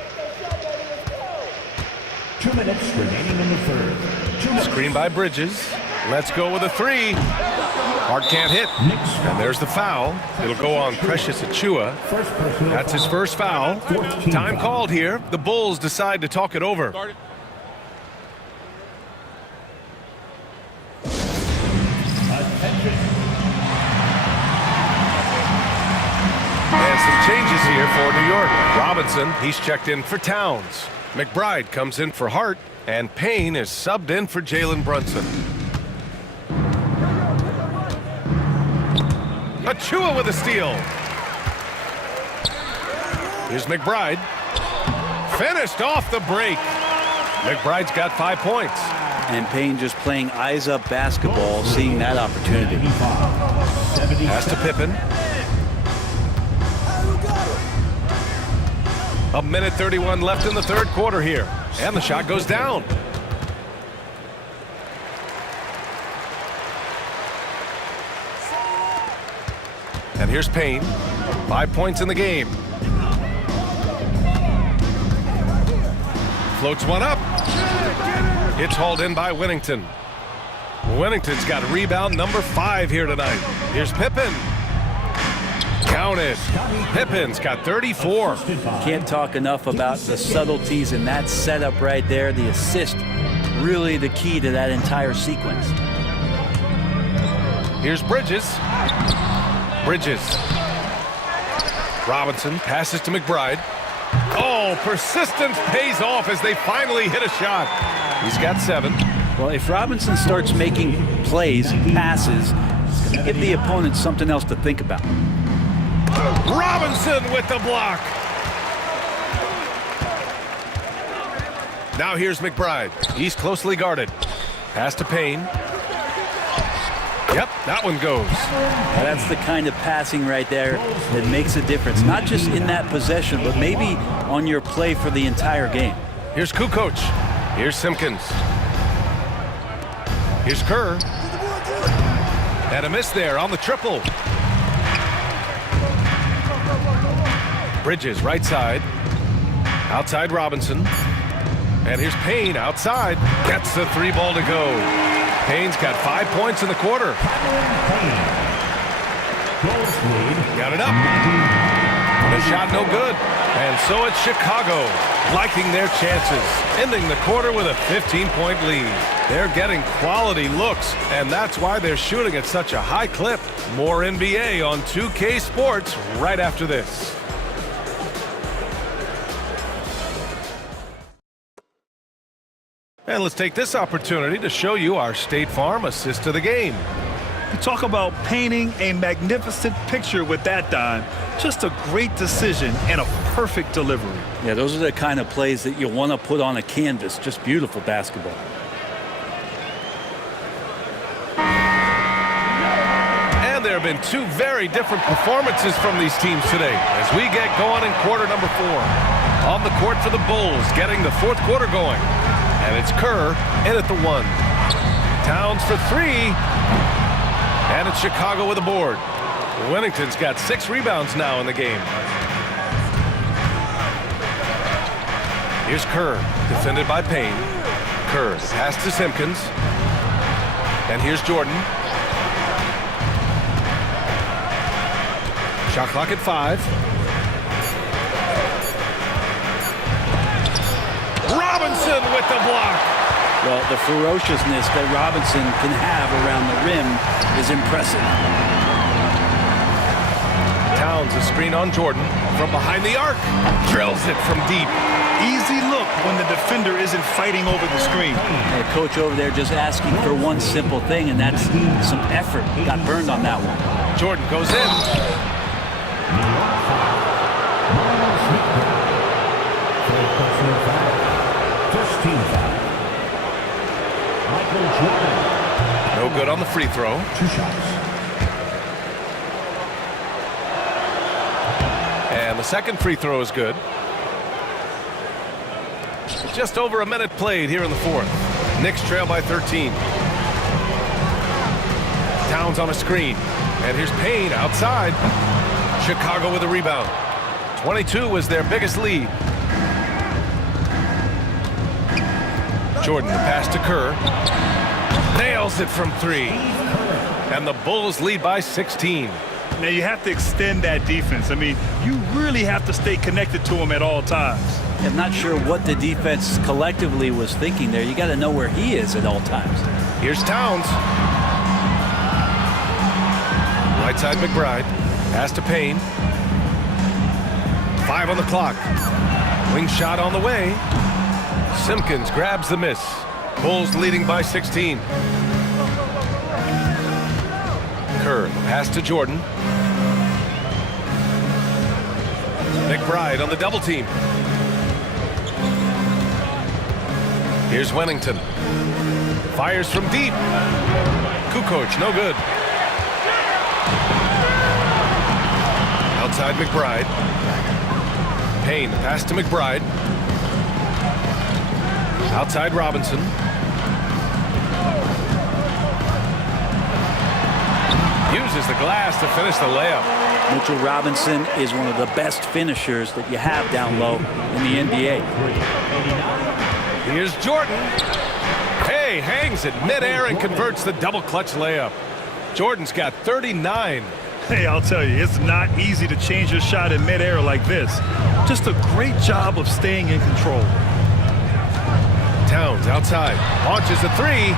2 minutes remaining in the third. 2 minutes. Screen by Bridges. Let's go with a three. Hart can't hit. Knicks. And there's the foul. It'll go on Precious Achiuwa. First personal That's his foul. first foul. 14 Time foul. called here. The Bulls decide to talk it over. Attention. And some changes here for New York. Robinson, he's checked in for Towns. McBride comes in for Hart. And Payne is subbed in for Jalen Brunson. Achiuwa with a steal. Here's McBride. Finished off the break. McBride's got 5 points. And Payne just playing eyes-up basketball, seeing that opportunity. 70. Pass to Pippen. A minute 31 left in the third quarter here. And the shot goes down. And here's Payne. 5 points in the game. Floats one up. It's hauled in by Winnington. Winnington's got rebound number 5 here tonight. Here's Pippen. Counted. Pippen's got 34. Can't talk enough about the subtleties in that setup right there. The assist, really the key to that entire sequence. Here's Bridges. Bridges. Robinson passes to McBride. Oh, persistence pays off as they finally hit a shot. He's got 7. Well, if Robinson starts making plays, passes, it's going to give the opponent something else to think about. Robinson with the block. Now here's McBride. He's closely guarded. Pass to Payne. Yep, that one goes. Now, that's the kind of passing right there that makes a difference, not just in that possession, but maybe on your play for the entire game. Here's Kukoc. Here's Simpkins. Here's Kerr. And a miss there on the triple. Bridges right side. Outside Robinson. And here's Payne outside. Gets the 3 ball to go. Payne's got 5 points in the quarter. Got it up. The shot no good. And so it's Chicago liking their chances, ending the quarter with a 15-point lead. They're getting quality looks, and that's why they're shooting at such a high clip. More NBA on 2K Sports right after this. And let's take this opportunity to show you our State Farm assist to the game. You talk about painting a magnificent picture with that dime. Just a great decision and a perfect delivery. Yeah, those are the kind of plays that you want to put on a canvas. Just beautiful basketball. And there have been 2 very different performances from these teams today as we get going in quarter number 4. On the court for the Bulls, getting the fourth quarter going. And it's Kerr in at the 1. Towns for 3. And it's Chicago with a board. Winnington's got 6 rebounds now in the game. Here's Kerr, defended by Payne. Kerr, pass to Simpkins. And here's Jordan. Shot clock at 5. Robinson with the block. Well, the ferociousness that Robinson can have around the rim is impressive. Towns a screen on Jordan from behind the arc. Drills it from deep. Easy look when the defender isn't fighting over the screen. The coach over there just asking for one simple thing, and that's some effort. Got burned on that one. Jordan goes in. No good on the free throw. 2 shots. And the second free throw is good. Just over a minute played here in the fourth. Knicks trail by 13. Towns on a screen. And here's Payne outside. Chicago with a rebound. 22 was their biggest lead. Jordan, the pass to Kerr. Nails it from 3. And the Bulls lead by 16. Now you have to extend that defense. I mean, you really have to stay connected to him at all times. I'm not sure what the defense collectively was thinking there. You got to know where he is at all times. Here's Towns. Right side McBride. Pass to Payne. 5 on the clock. Wing shot on the way. Simpkins grabs the miss. Bulls leading by 16. Kerr, pass to Jordan. McBride on the double team. Here's Wennington. Fires from deep. Kukoc, no good. Outside McBride. Payne, pass to McBride. Outside Robinson. Uses the glass to finish the layup. Mitchell Robinson is one of the best finishers that you have down low in the NBA. Here's Jordan. Hey, hangs it midair and converts the double clutch layup. Jordan's got 39. Hey, I'll tell you, it's not easy to change your shot in midair like this. Just a great job of staying in control. Towns outside. Launches a 3.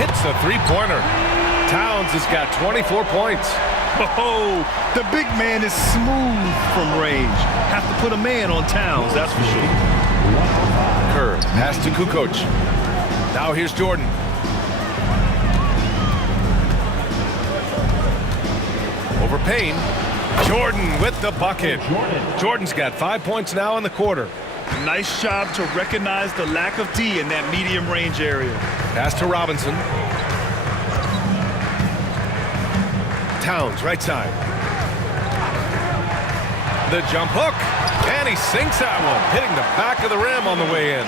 Hits the three-pointer. Towns has got 24 points. Oh, the big man is smooth from range. Have to put a man on Towns, that's for sure. Kerr, pass to Kukoc. Now here's Jordan. Over Payne. Jordan with the bucket. Jordan's got 5 points now in the quarter. Nice job to recognize the lack of D in that medium range area. Pass to Robinson. Towns, right side. The jump hook. And he sinks that one, hitting the back of the rim on the way in.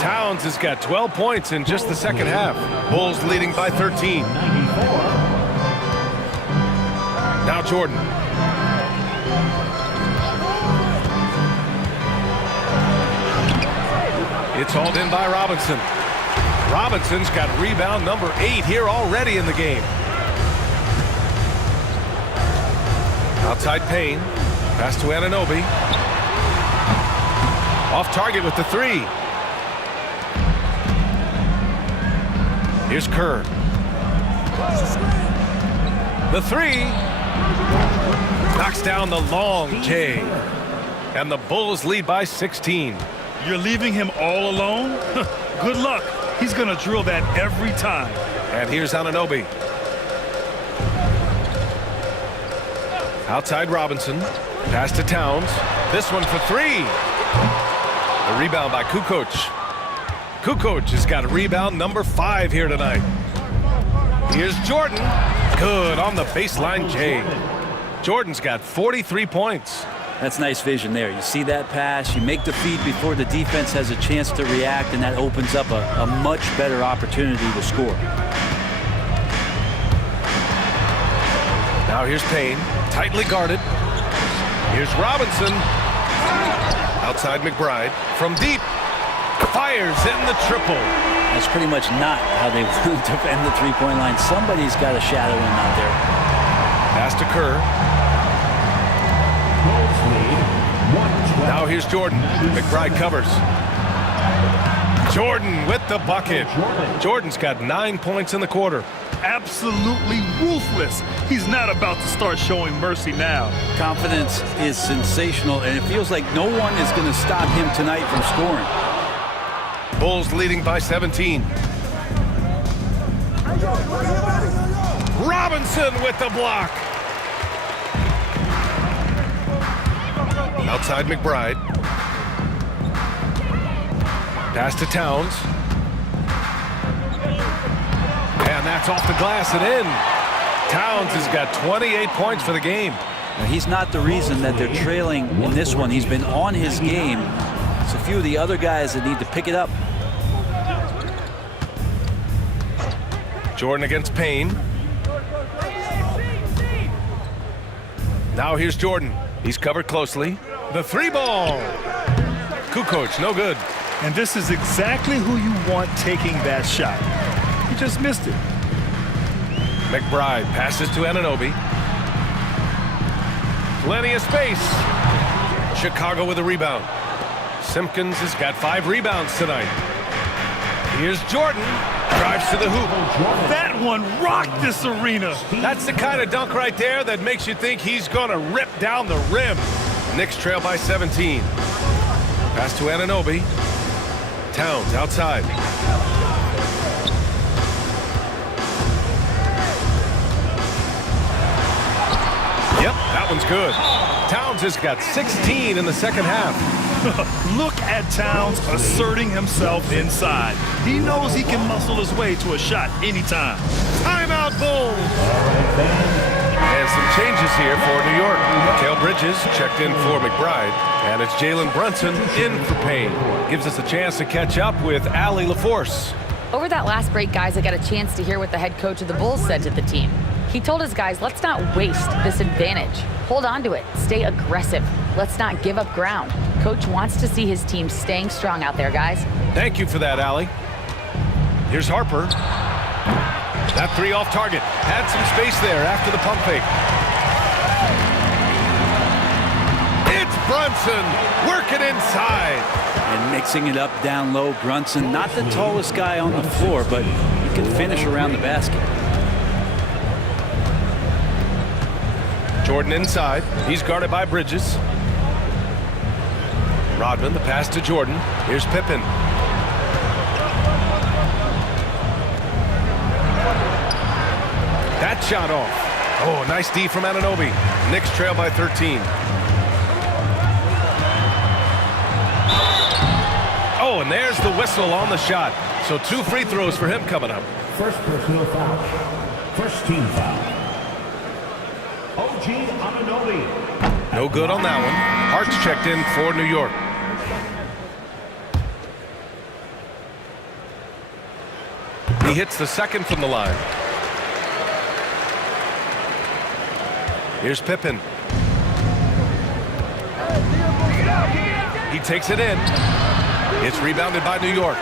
Towns has got 12 points in just the second half. Bulls leading by 13. Now Jordan. It's hauled in by Robinson. Robinson's got rebound number 8 here already in the game. Outside Payne. Pass to Anunoby. Off target with the 3. Here's Kerr. The 3. Knocks down the long J. And the Bulls lead by 16. You're leaving him all alone? Good luck. He's going to drill that every time. And here's Anunoby. Outside Robinson. Pass to Towns. This one for 3. The rebound by Kukoc. Kukoc has got a rebound number 5 here tonight. Here's Jordan. Good on the baseline J. Jordan's got 43 points. That's nice vision there. You see that pass, you make the feed before the defense has a chance to react, and that opens up a much better opportunity to score. Now here's Payne, tightly guarded. Here's Robinson. Outside McBride, from deep. Fires in the triple. That's pretty much not how they want to defend the three-point line. Somebody's got to shadow him out there. Pass to Kerr. Bulls lead 112. Now here's Jordan. McBride covers. Jordan with the bucket. Jordan's got 9 points in the quarter. Absolutely ruthless. He's not about to start showing mercy now. Confidence is sensational, and it feels like no one is going to stop him tonight from scoring. Bulls leading by 17. Robinson with the block. Outside McBride. Pass to Towns. And that's off the glass and in. Towns has got 28 points for the game. Now, he's not the reason that they're trailing in this one. He's been on his game. It's a few of the other guys that need to pick it up. Jordan against Payne. Now here's Jordan. He's covered closely. The three ball. Kukoc, no good. And this is exactly who you want taking that shot. He just missed it. McBride passes to Anunoby. Plenty of space. Chicago with a rebound. Simpkins has got 5 rebounds tonight. Here's Jordan. Drives to the hoop. That one rocked this arena. That's the kind of dunk right there that makes you think he's going to rip down the rim. Knicks trail by 17. Pass to Anunoby. Towns outside. Yep, that one's good. Towns has got 16 in the second half. Look at Towns asserting himself inside. He knows he can muscle his way to a shot anytime. Timeout, Bulls. And some changes here for New York. Mikal Bridges checked in for McBride. And it's Jalen Brunson in for Payne. Gives us a chance to catch up with Allie LaForce. Over that last break, guys, I got a chance to hear what the head coach of the Bulls said to the team. He told his guys, let's not waste this advantage. Hold on to it. Stay aggressive. Let's not give up ground. Coach wants to see his team staying strong out there, guys. Thank you for that, Allie. Here's Harper. That three off target. Had some space there after the pump fake. It's Brunson working inside. And mixing it up down low. Brunson, not the tallest guy on the floor, but he can finish around the basket. Jordan inside. He's guarded by Bridges. Rodman, the pass to Jordan. Here's Pippen. That shot off. Oh, nice D from Anunoby. Knicks trail by 13. Oh, and there's the whistle on the shot. So 2 free throws for him coming up. First personal foul. First team foul. OG Anunoby. No good on that one. Hart's checked in for New York. He hits the second from the line. Here's Pippen. He takes it in. It's rebounded by New York.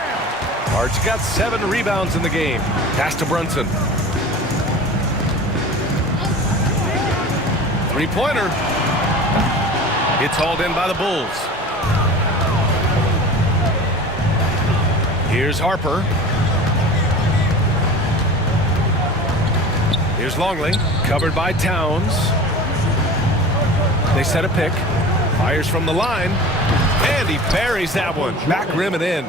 Hart's got 7 rebounds in the game. Pass to Brunson. Three-pointer. It's hauled in by the Bulls. Here's Harper. Here's Longley, covered by Towns. They set a pick. Fires from the line. And he buries that one. Back rim and in.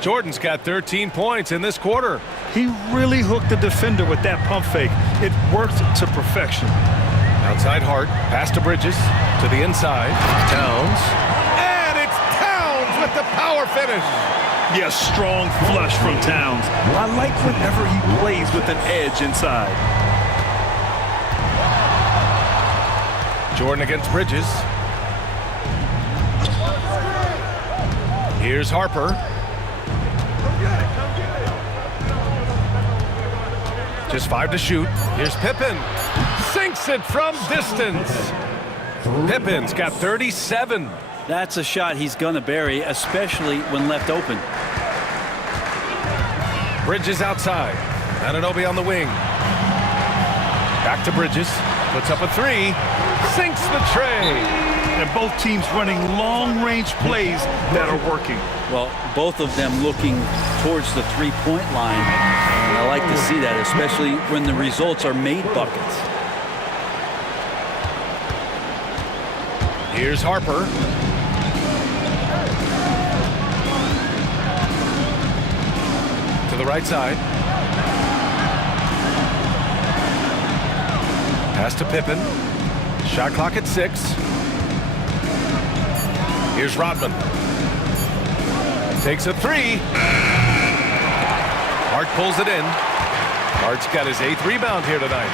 Jordan's got 13 points in this quarter. He really hooked the defender with that pump fake. It worked to perfection. Outside Hart. Pass to Bridges. To the inside. Towns. And it's Towns with the power finish. Yes, strong flush from Towns. I like whenever he plays with an edge inside. Jordan against Bridges. Here's Harper. Just 5 to shoot. Here's Pippen. Sinks it from distance. Pippen's got 37. That's a shot he's going to bury, especially when left open. Bridges outside. Anunoby on the wing. Back to Bridges. Puts up a three. Sinks the tray. And both teams running long-range plays that are working. Well, both of them looking towards the three-point line. And I like to see that, especially when the results are made buckets. Here's Harper. To the right side. Pass to Pippen. Shot clock at 6. Here's Rodman. Takes a three. Hart pulls it in. Hart's got his 8th rebound here tonight.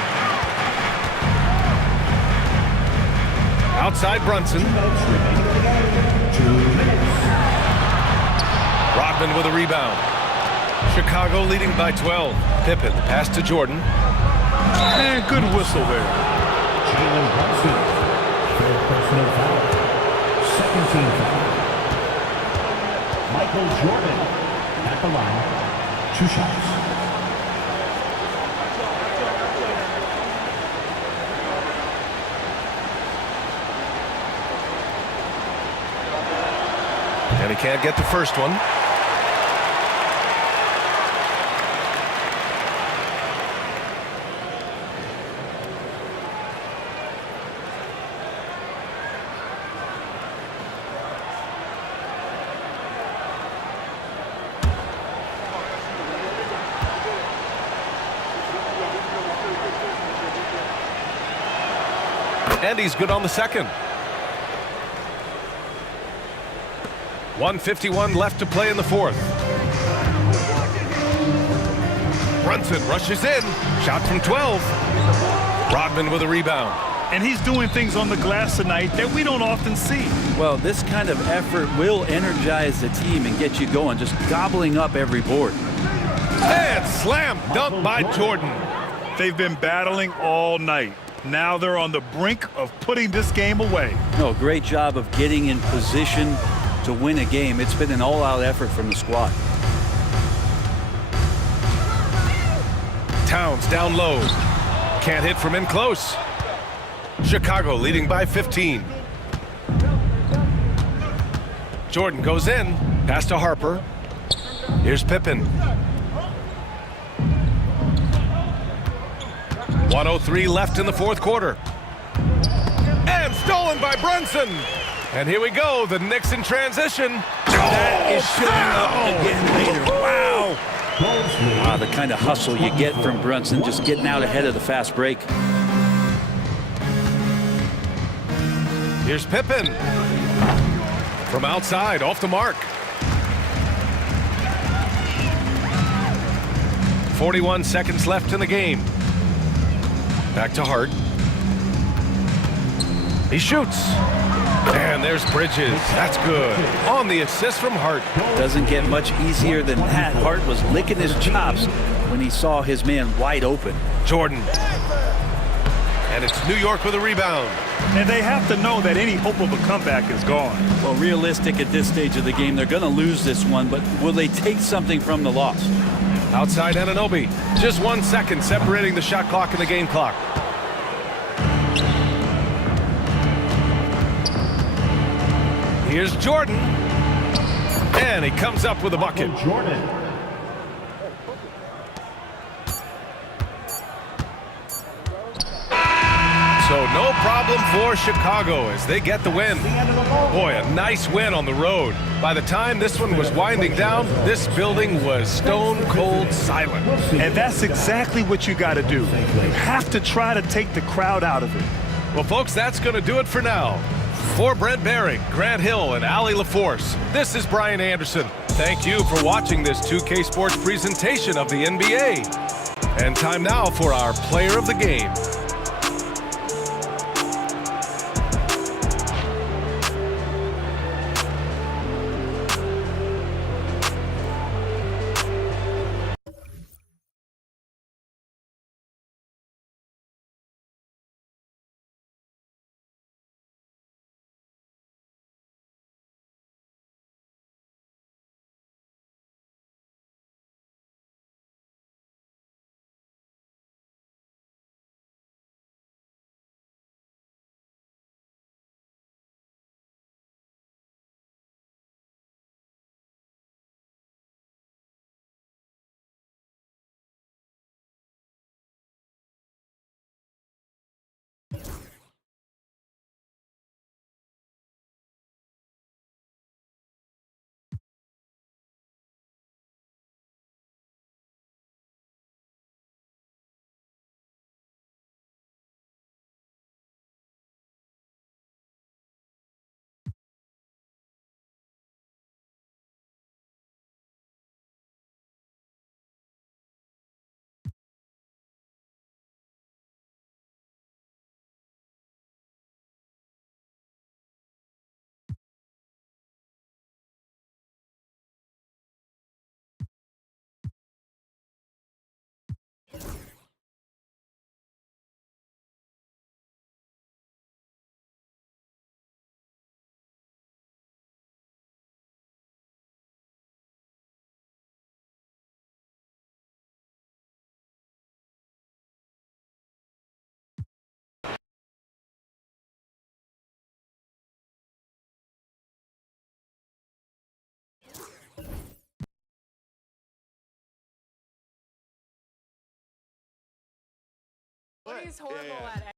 Outside Brunson. Rodman with a rebound. Chicago leading by 12. Pippen pass to Jordan. And good whistle there. Jalen Brunson, third personal foul. Second team foul. Michael Jordan at the line. 2 shots. And he can't get the first one. And he's good on the second. 1:51 left to play in the fourth. Brunson rushes in. Shot from 12. Rodman with a rebound. And he's doing things on the glass tonight that we don't often see. Well, this kind of effort will energize the team and get you going, just gobbling up every board. And slam dunk by Jordan. They've been battling all night. Now they're on the brink of putting this game away. No, great job of getting in position to win a game. It's been an all-out effort from the squad. Towns down low. Can't hit from in close. Chicago leading by 15. Jordan goes in. Pass to Harper. Here's Pippen. 1:03 left in the fourth quarter. And stolen by Brunson. And here we go, the Knicks in transition. That is showing up again later. Wow. The kind of hustle you get from Brunson, just getting out ahead of the fast break. Here's Pippen. From outside, off the mark. 41 seconds left in the game. Back to Hart. He shoots. And there's Bridges. That's good. On the assist from Hart. Doesn't get much easier than that. Hart was licking his chops when he saw his man wide open. Jordan. And it's New York with a rebound. And they have to know that any hope of a comeback is gone. Well, realistic at this stage of the game, they're going to lose this one, but will they take something from the loss? Outside Anunoby. Just 1 second separating the shot clock and the game clock. Here's Jordan. And he comes up with a bucket. Jordan. So no problem for Chicago as they get the win. Boy, a nice win on the road. By the time this one was winding down, this building was stone cold silent. And that's exactly what you got to do. You have to try to take the crowd out of it. Well, folks, that's going to do it for now. For Brent Barry, Grant Hill, and Allie LaForce, this is Brian Anderson. Thank you for watching this 2K Sports presentation of the NBA. And time now for our player of the game. He's horrible at it.